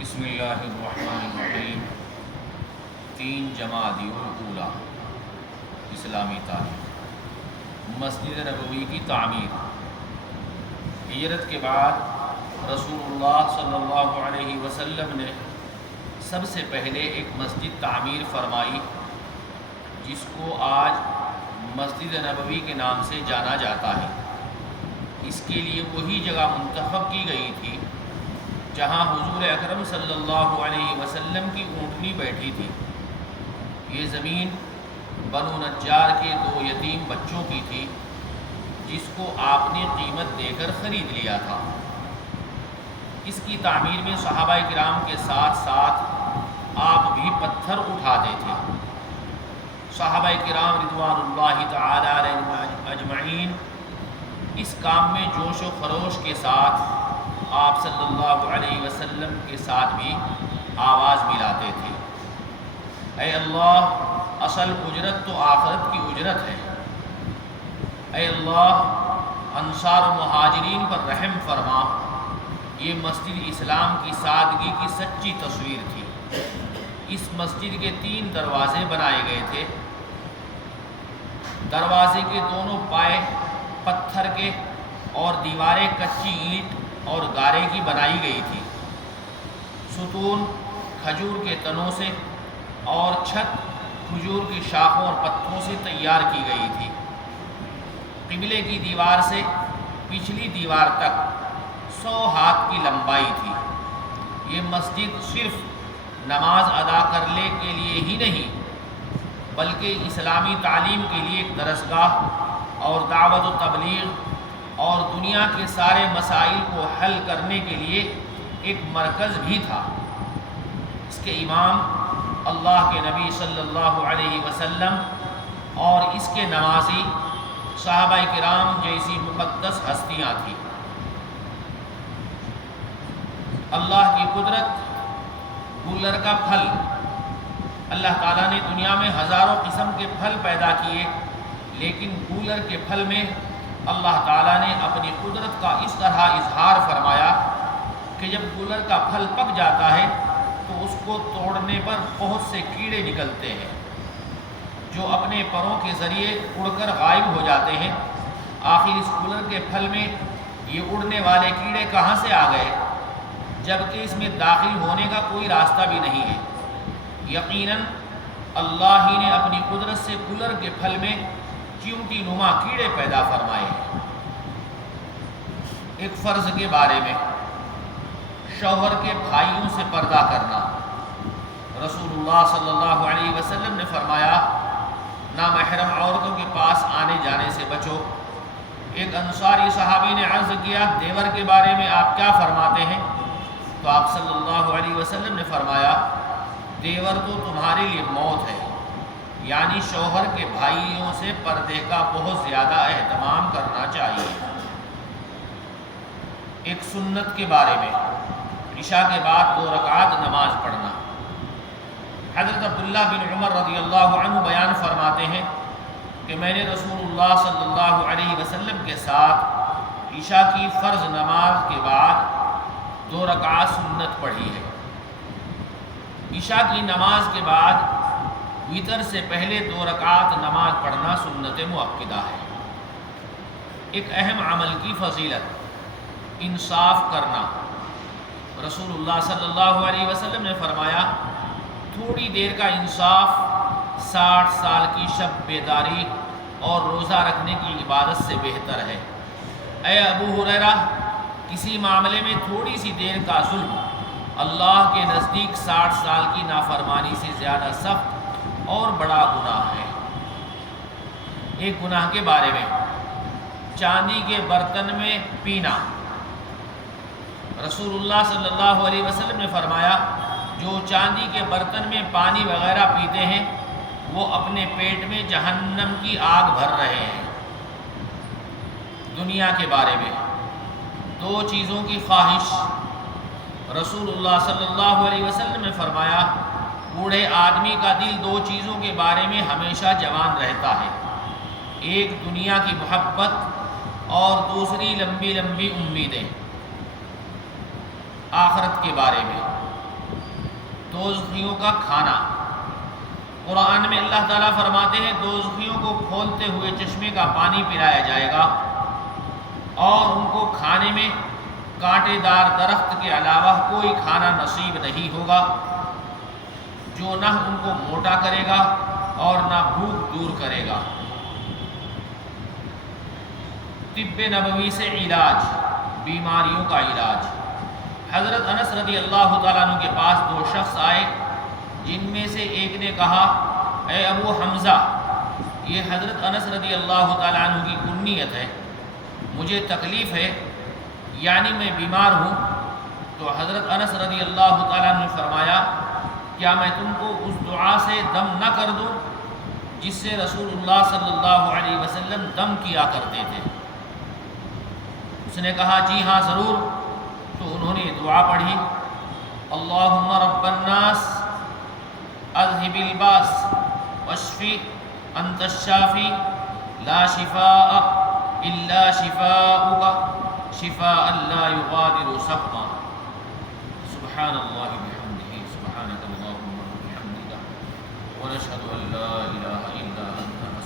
بسم اللہ الرحمن الرحیم۔ 3 جمادی الاولیٰ اسلامی تاریخ۔ مسجد نبوی کی تعمیر۔ ہجرت کے بعد رسول اللہ صلی اللہ علیہ وسلم نے سب سے پہلے ایک مسجد تعمیر فرمائی جس کو آج مسجد نبوی کے نام سے جانا جاتا ہے۔ اس کے لیے وہی جگہ منتخب کی گئی تھی جہاں حضور اکرم صلی اللہ علیہ وسلم کی اونٹنی بیٹھی تھی۔ یہ زمین بنو نجار کے 2 یتیم بچوں کی تھی جس کو آپ نے قیمت دے کر خرید لیا تھا۔ اس کی تعمیر میں صحابہ کرام کے ساتھ ساتھ آپ بھی پتھر اٹھاتے تھے۔ صحابہ کرام رضوان اللہ تعالی علیہم اجمعین اس کام میں جوش و خروش کے ساتھ آپ صلی اللہ علیہ وسلم کے ساتھ بھی آواز ملاتے تھے، اے اللہ اصل اجرت تو آخرت کی اجرت ہے، اے اللہ انصار و مہاجرین پر رحم فرما۔ یہ مسجد اسلام کی سادگی کی سچی تصویر تھی۔ اس مسجد کے 3 دروازے بنائے گئے تھے۔ دروازے کے دونوں پائے پتھر کے اور دیواریں کچی اینٹ اور گارے کی بنائی گئی تھی۔ ستون کھجور کے تنوں سے اور چھت کھجور کی شاخوں اور پتھروں سے تیار کی گئی تھی۔ قبلے کی دیوار سے پچھلی دیوار تک 100 ہاتھ کی لمبائی تھی۔ یہ مسجد صرف نماز ادا کرنے کے لیے ہی نہیں بلکہ اسلامی تعلیم کے لیے ایک درسگاہ اور دعوت و تبلیغ اور دنیا کے سارے مسائل کو حل کرنے کے لیے ایک مرکز بھی تھا۔ اس کے امام اللہ کے نبی صلی اللہ علیہ وسلم اور اس کے نمازی صحابہ کرام جیسی مقدس ہستیاں تھیں۔ اللہ کی قدرت، گولر کا پھل۔ اللہ تعالیٰ نے دنیا میں ہزاروں قسم کے پھل پیدا کیے، لیکن گولر کے پھل میں اللہ تعالیٰ نے اپنی قدرت کا اس طرح اظہار فرمایا کہ جب گولر کا پھل پک جاتا ہے تو اس کو توڑنے پر بہت سے کیڑے نکلتے ہیں جو اپنے پروں کے ذریعے اڑ کر غائب ہو جاتے ہیں۔ آخر اس گولر کے پھل میں یہ اڑنے والے کیڑے کہاں سے آ گئے جبکہ اس میں داخل ہونے کا کوئی راستہ بھی نہیں ہے؟ یقیناً اللہ ہی نے اپنی قدرت سے گولر کے پھل میں چیونٹی نما کیڑے پیدا فرمائے ہیں۔ ایک فرض کے بارے میں، شوہر کے بھائیوں سے پردہ کرنا۔ رسول اللہ صلی اللہ علیہ وسلم نے فرمایا نامحرم عورتوں کے پاس آنے جانے سے بچو۔ ایک انصاری صحابی نے عرض کیا دیور کے بارے میں آپ کیا فرماتے ہیں؟ تو آپ صلی اللہ علیہ وسلم نے فرمایا دیور تو تمہارے لیے موت ہے، یعنی شوہر کے بھائیوں سے پردے کا بہت زیادہ اہتمام کرنا چاہیے۔ ایک سنت کے بارے میں، عشاء کے بعد 2 رکعت نماز پڑھنا۔ حضرت عبداللہ بن عمر رضی اللہ عنہ بیان فرماتے ہیں کہ میں نے رسول اللہ صلی اللہ علیہ وسلم کے ساتھ عشاء کی فرض نماز کے بعد 2 رکعت سنت پڑھی ہے۔ عشاء کی نماز کے بعد وتر سے پہلے 2 رکعت نماز پڑھنا سنت مؤکدہ ہے۔ ایک اہم عمل کی فضیلت، انصاف کرنا۔ رسول اللہ صلی اللہ علیہ وسلم نے فرمایا تھوڑی دیر کا انصاف 60 سال کی شب بیداری اور روزہ رکھنے کی عبادت سے بہتر ہے۔ اے ابو ہریرہ، کسی معاملے میں تھوڑی سی دیر کا ظلم اللہ کے نزدیک 60 سال کی نافرمانی سے زیادہ سخت اور بڑا گناہ ہے۔ ایک گناہ کے بارے میں، چاندی کے برتن میں پینا۔ رسول اللہ صلی اللہ علیہ وسلم نے فرمایا جو چاندی کے برتن میں پانی وغیرہ پیتے ہیں وہ اپنے پیٹ میں جہنم کی آگ بھر رہے ہیں۔ دنیا کے بارے میں، 2 چیزوں کی خواہش۔ رسول اللہ صلی اللہ علیہ وسلم نے فرمایا بوڑھے آدمی کا دل 2 چیزوں کے بارے میں ہمیشہ جوان رہتا ہے، ایک دنیا کی محبت اور دوسری لمبی لمبی امیدیں۔ آخرت کے بارے میں، دوزخیوں کا کھانا۔ قرآن میں اللہ تعالیٰ فرماتے ہیں دوزخیوں کو کھولتے ہوئے چشمے کا پانی پلایا جائے گا اور ان کو کھانے میں کانٹے دار درخت کے علاوہ کوئی کھانا نصیب نہیں ہوگا جو نہ ان کو موٹا کرے گا اور نہ بھوک دور کرے گا۔ طب نبوی سے علاج، بیماریوں کا علاج۔ حضرت انس رضی اللہ تعالیٰ عنہ کے پاس دو شخص آئے جن میں سے ایک نے کہا اے ابو حمزہ، یہ حضرت انس رضی اللہ تعالیٰ عنہ کی کنیت ہے، مجھے تکلیف ہے یعنی میں بیمار ہوں۔ تو حضرت انس رضی اللہ تعالیٰ عنہ نے فرمایا کیا میں تم کو اس دعا سے دم نہ کر دوں جس سے رسول اللہ صلی اللہ علیہ وسلم دم کیا کرتے تھے؟ اس نے کہا جی ہاں ضرور۔ تو انہوں نے دعا پڑھی اللہم رب الناس اذہب الباس واشفی انت الشافی لا شفاء الا شفاؤک شفاء لا یغادر سقما۔ سبحان اللہ بحمدہ سبحانک اللہم وبحمدک ونشہد ان لا الہ الا انت